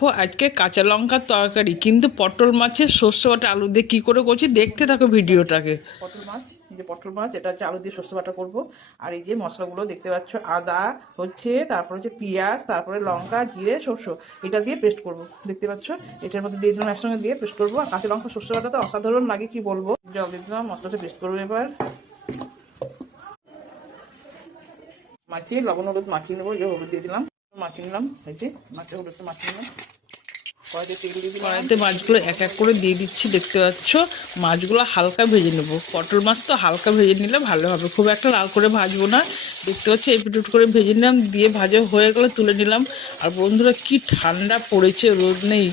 দেখো আজকে কাঁচা লঙ্কার তরকারি, কিন্তু পটল মাছের সর্ষে বাটা আলু দিয়ে কী করে করছি দেখতে থাকো ভিডিওটাকে। পটল মাছ, এই যে পটল মাছ, এটা হচ্ছে আলু দিয়ে সর্ষে বাটা করবো। আর এই যে মশলাগুলো দেখতে পাচ্ছ, আদা হচ্ছে, তারপর হচ্ছে পেঁয়াজ, তারপরে লঙ্কা, জিরে, সরষে, এটা দিয়ে পেস্ট করবো। দেখতে পাচ্ছ, এটার মধ্যে দিয়ে দিলাম, একসঙ্গে দিয়ে পেস্ট করবো। আর কাঁচা লঙ্কা সর্ষে বাটা তো অসাধারণ লাগে, কি বলবো। জল দিয়ে দিলাম, মশলাটা পেস্ট করবো। এবার মাখিয়ে লবণ হলুদ মাখিয়ে নেবো। যে হলুদ দিয়ে দিলাম, মাখিয়ে নিলাম, এই যে মাছের হলুদটা মাখিয়ে নিলাম। কড়াইতে তেল দিয়ে দিলাম, কড়াইতে মাছগুলো এক এক করে দিয়ে দিচ্ছি। দেখতে পাচ্ছ, মাছগুলো হালকা ভেজে নেবো। পটল মাছ তো হালকা ভেজে নিলে ভালো হবে, খুব একটা লাল করে ভাজবো না। দেখতে পাচ্ছি এপিটুট করে ভেজে নিলাম, দিয়ে ভাজা হয়ে গেলে তুলে নিলাম। আর বন্ধুরা, কি ঠান্ডা পড়েছে, রোদ নেই।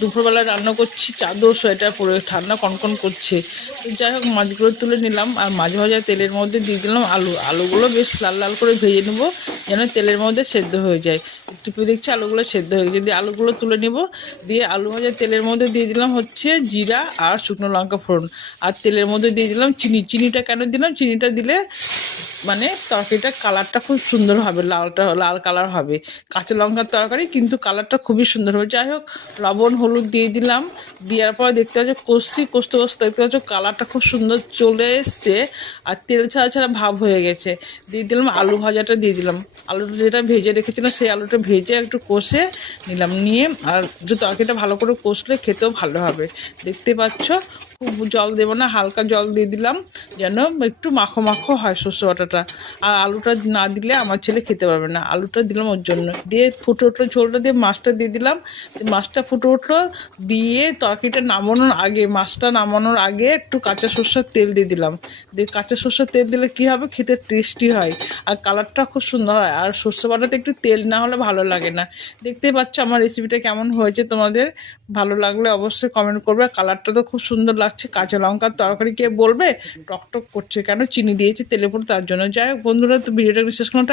দুপুরবেলা রান্না করছি, চাদর সোয়েটার পরে, ঠান্ডা কনকন করছে। তো যাই হোক, মাছগুলো তুলে নিলাম। আর মাছ ভাজা তেলের মধ্যে দিয়ে দিলাম আলুগুলো বেশ লাল লাল করে ভেজে নেবো, যেন তেলের মধ্যে সেদ্ধ হয়ে যায়। টিপে দেখছি আলুগুলো সেদ্ধ হয়ে গেছে, দিয়ে আলুগুলো তুলে নেব। দিয়ে আলু ভাজা তেলের মধ্যে দিয়ে দিলাম হচ্ছে জিরা আর শুকনো লঙ্কা ফোড়ন। আর তেলের মধ্যে দিয়ে দিলাম চিনিটা কেন দিলাম, চিনিটা দিলে মানে তরকারিটার কালারটা খুব সুন্দর হবে, লাল কালার হবে। কাঁচা লঙ্কার তরকারি, কিন্তু কালারটা খুবই সুন্দর হবে। যাই হোক, লবণ হলুদ দিয়ে দিলাম। দেওয়ার পরে দেখতে পাচ্ছ কষতে কষতে দেখতে পাচ্ছ কালারটা খুব সুন্দর চলে এসছে, আর তেল ছাড়া ছাড়া ভাব হয়ে গেছে। দিয়ে দিলাম আলু ভাজাটা, দিয়ে দিলাম আলুটা যেটা ভেজে রেখেছিলাম, সেই আলুটা ভেজে একটু কষে নিলাম। নিয়ে আর যে তরকারিটা ভালো করে কষলে খেতেও ভালো হবে। দেখতে পাচ্ছ, খুব জল দেবো না, হালকা জল দিয়ে দিলাম, যেন একটু মাখো মাখো হয় সর্ষে বাটাটা। আর আলুটা না দিলে আমার ছেলে খেতে পারবে না, আলুটা দিলাম ওর জন্য। দিয়ে ফুটে উঠলো ঝোলটা, দিয়ে মাছটা দিয়ে দিলাম। মাছটা ফুটে উঠলো, দিয়ে তরকারিটা নামানোর আগে, মাছটা নামানোর আগে একটু কাঁচা সর্ষের তেল দিয়ে দিলাম। দিয়ে কাঁচা সর্ষের তেল দিলে কী হবে, খেতে টেস্টি হয় আর কালারটা খুব সুন্দর হয়। আর সর্ষে বাটাতে একটু তেল না হলে ভালো লাগে না। দেখতেই পাচ্ছ আমার রেসিপিটা কেমন হয়েছে। তোমাদের ভালো লাগলে অবশ্যই কমেন্ট করবে। কালারটা তো খুব সুন্দর লাগছে। কাঁচা লঙ্কার তরকারি কে বলবে টকটক করছে, কেন চিনি দিয়েছে তেলে পড়ে, তার জন্য। যাই হোক বন্ধুরা, তো ভিডিওটা শেষ করতে